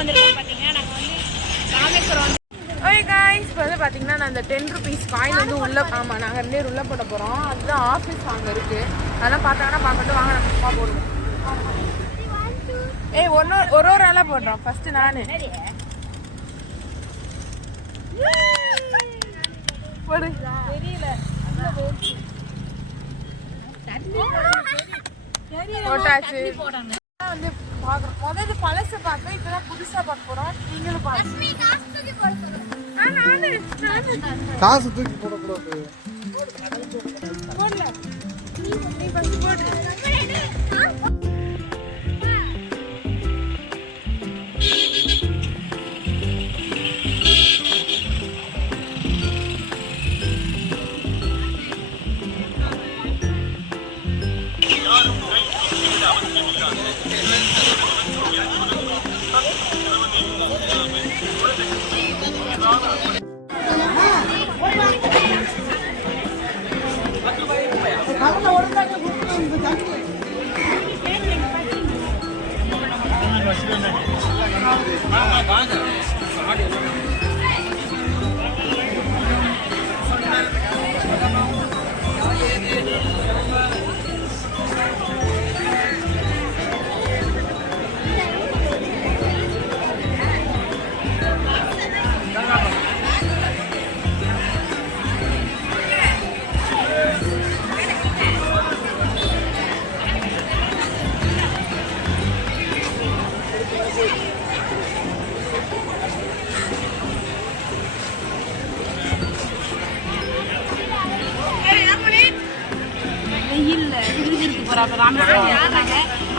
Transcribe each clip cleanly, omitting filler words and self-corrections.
வந்திருக்கோம் பார்த்தீங்கன்னா நாங்கள் வந்து ராமேஸ்வரம் வந்து ஓகே காய்ஸ் இப்போ வந்து பார்த்தீங்கன்னா நான் அந்த 10 rupees காயின் வந்து உள்ளே ஆமாம் நாங்கள் 2 உள்ளே போட போகிறோம். அதுதான் ஆஃபீஸ் அங்கே இருக்குது. அதெல்லாம் பார்த்தாங்கன்னா பார்க்கட்டும் வாங்க நம்ம சும்மா போடுவோம். ஏய் ஒரு ஆளாக போடுறோம். ஃபஸ்ட்டு நான் போடு தெரியல போட்டாச்சு வந்து பார்க்குறோம். முதல்ல பழசை பார்த்தோம், இப்போதான் புதுசாக பார்க்க போகிறோம். நீங்களும் பாருங்க. காசு தூக்கி போடக்கூடாது. போடல நீ ஃபஸ்ட் போடு.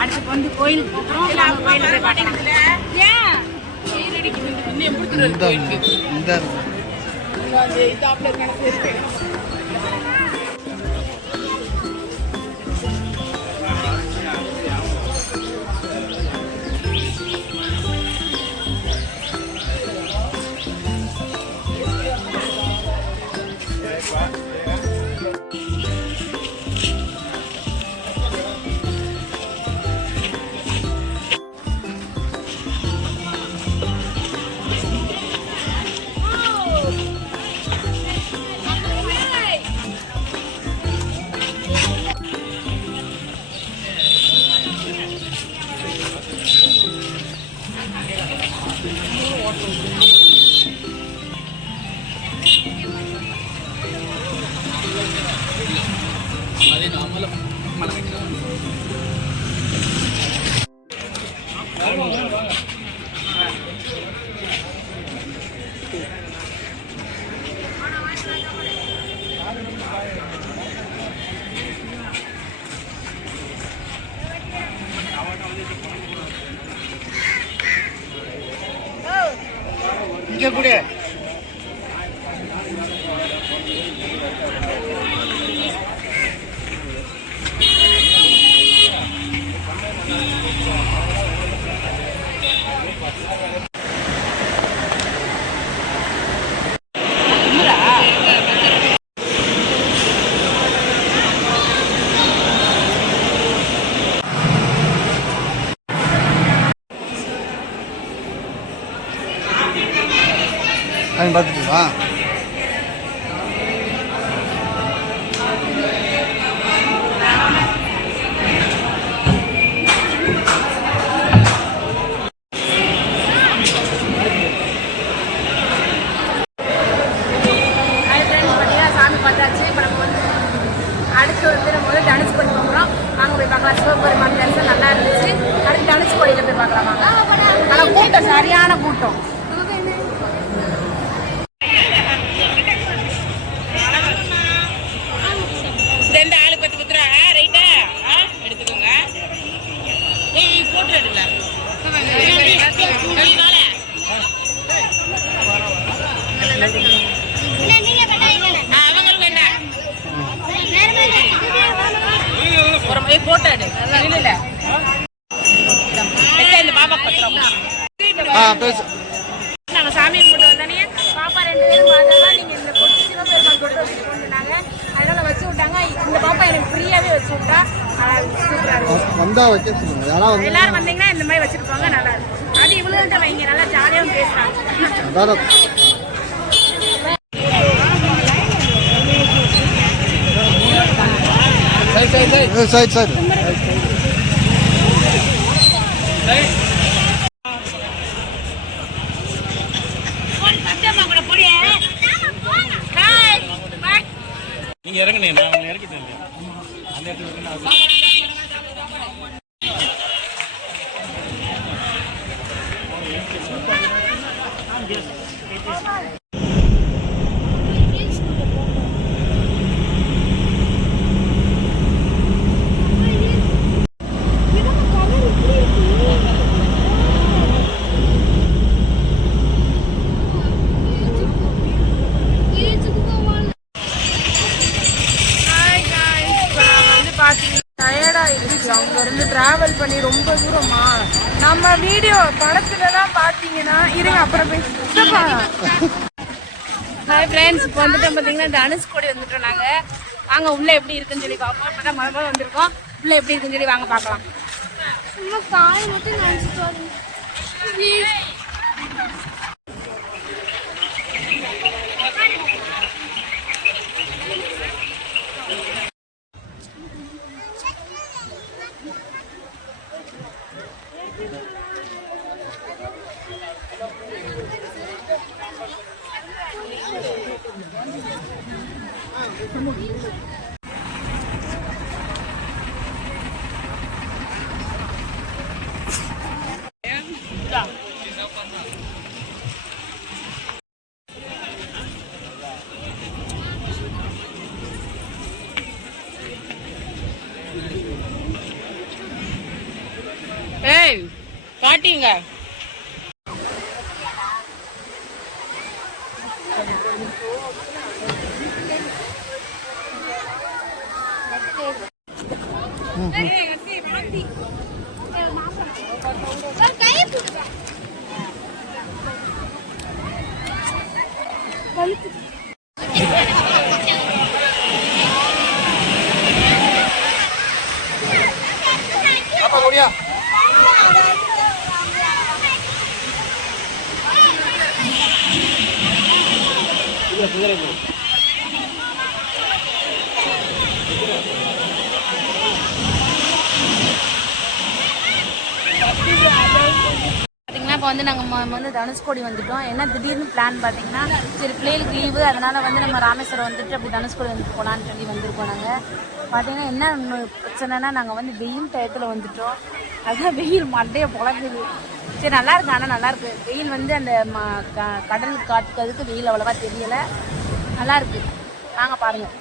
அடுத்து வந்து கோயிலுக்கு போகிறோம். கூட பார்த்துட்டுவா சாமி பார்த்தாச்சு. இப்போ நம்ம வந்து அடுத்து வந்து நம்ம வந்து தனுஷ் கோயில் போகிறோம். அங்கே போய் பார்க்கலாம். சிவபெருமான் தரிசனம் நல்லா இருந்துச்சு. அடுத்து தனுஷ் கோயிலில் போய் பார்க்கலாமா? ஆனால் கூட்டம் சரியான கூட்டம். போட்டாடு இந்த பாப்பா நாங்கள் சாமி கும்பிட்டு வந்தானே பாப்பா 2 பேரும் பார்த்தா நீங்கள் இந்த கொட்டு சிவபெருமான் கொட்டு கொண்டுனாங்க. அதனால வச்சு விட்டாங்க. இந்த பாப்பா எனக்கு ஃப்ரீயாகவே வச்சு விட்டா. சூப்பராக இருக்கும். எல்லாரும் வந்தீங்கன்னா இந்த மாதிரி வச்சுருப்பாங்க. நல்லா இருக்கும். வந்து இவ்வளோ வைங்க நல்லா ஜாலியாகவும் பேசுறாங்க. அதான் சைட் சைட் நீங்க இறங்குனே நான் இறக்கிட்டேன் அந்த இடத்துல அங்கிருந்து டிராவல் பண்ணி ரொம்ப தூரமா நம்ம வீடியோ படத்துலலாம் பார்த்தீங்கன்னா இருங்க அப்புறம் பேசுப்பா. ஹாய் ஃப்ரெண்ட்ஸ், இப்போ வந்துட்டு பார்த்தீங்கன்னா தனுஷ்கோடி வந்துட்டோம் நாங்கள். வாங்க உள்ள எப்படி இருக்குன்னு சொல்லி பார்ப்போம். இப்போ தான் மறுபடியும் வந்திருக்கோம். உள்ள எப்படி இருக்குன்னு சொல்லி வாங்க பார்க்கலாம். சும்மா காய் மட்டும் நினைச்சிட்டு வரணும். ஏய் காட்டிங்க. அப்பா கூடியா பார்த்தீங்கன்னா இப்போ வந்து நாங்கள் வந்து தனுஷ்கோடி வந்துட்டோம். என்ன திடீர்னு பிளான் பார்த்தீங்கன்னா சரி பிள்ளைகளுக்கு லீவு, அதனால் வந்து நம்ம ராமேஸ்வரம் வந்துட்டு அப்படி தனுஷ்கோடி வந்துட்டு போகலான்னு சொல்லி வந்திருக்கோம். நாங்கள் பார்த்தீங்கன்னா என்ன பிரச்சனைனா நாங்கள் வந்து வெயில் டயத்தில் வந்துட்டோம். அதுதான் வெயில் மண்டையை பொழக்குது. சரி நல்லா இருக்கு, ஆனால் நல்லாயிருக்கு. வெயில் வந்து அந்த கடல் காற்றுக்கு அதுக்கு வெயில் அவ்வளோவா தெரியலை, நல்லாயிருக்கு. வாங்க பாருங்கள்.